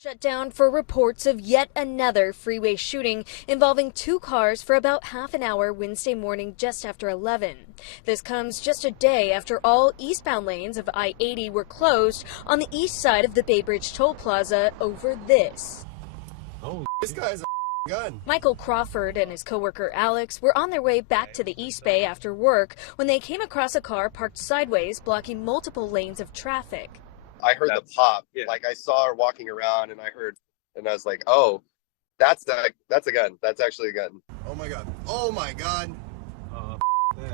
Shut down for reports of yet another freeway shooting involving two cars for about half an hour Wednesday morning just after 11. This comes just a day after all eastbound lanes of I-80 were closed on the east side of the Bay Bridge Toll Plaza over this. Oh, this guy's a gun. Michael Crawford and his coworker Alex were on their way back to the East Bay after work when they came across a car parked sideways blocking multiple lanes of traffic. I heard the pop. Yeah. Like I saw her walking around and I was like, oh, that's a gun. That's actually a gun. Oh my God. Oh my God.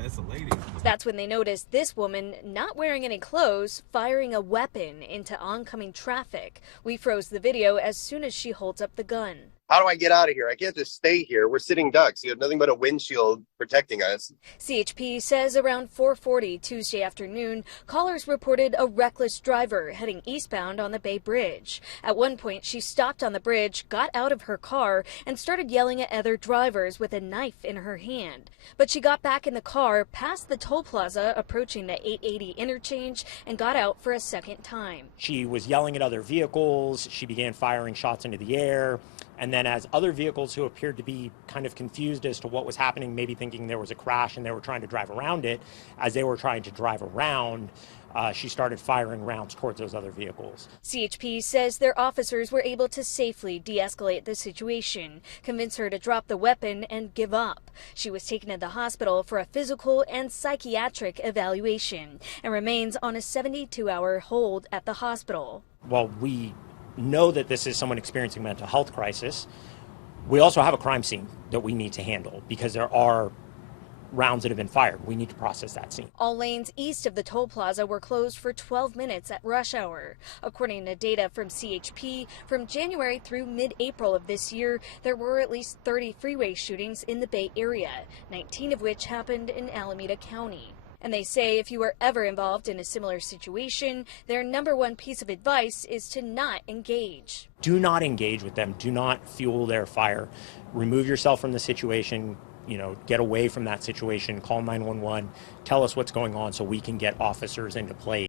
It's a lady. That's when they noticed this woman, not wearing any clothes, firing a weapon into oncoming traffic. We froze the video as soon as she holds up the gun. How do I get out of here? I can't just stay here. We're sitting ducks. You have nothing but a windshield protecting us. CHP says around 4:40 Tuesday afternoon, callers reported a reckless driver heading eastbound on the Bay Bridge. At one point, she stopped on the bridge, got out of her car, and started yelling at other drivers with a knife in her hand. But she got back in the car, past the toll plaza, approaching the 880 interchange, and got out for a second time. She was yelling at other vehicles. She began firing shots into the air. And then as other vehicles who appeared to be kind of confused as to what was happening, maybe thinking there was a crash and they were trying to drive around it, as they were trying to drive around, she started firing rounds towards those other vehicles. CHP says their officers were able to safely de-escalate the situation, convince her to drop the weapon and give up. She was taken to the hospital for a physical and psychiatric evaluation and remains on a 72-hour hold at the hospital. While we know that this is someone experiencing a mental health crisis, we also have a crime scene that we need to handle because there are rounds that have been fired. We need to process that scene. All lanes east of the toll plaza were closed for 12 minutes at rush hour. According to data from CHP, from January through mid-April of this year, there were at least 30 freeway shootings in the Bay Area, 19 of which happened in Alameda County. And they say if you are ever involved in a similar situation, their number one piece of advice is to not engage. Do not engage with them. Do not fuel their fire. Remove yourself from the situation. Get away from that situation. Call 911. Tell us what's going on so we can get officers into place.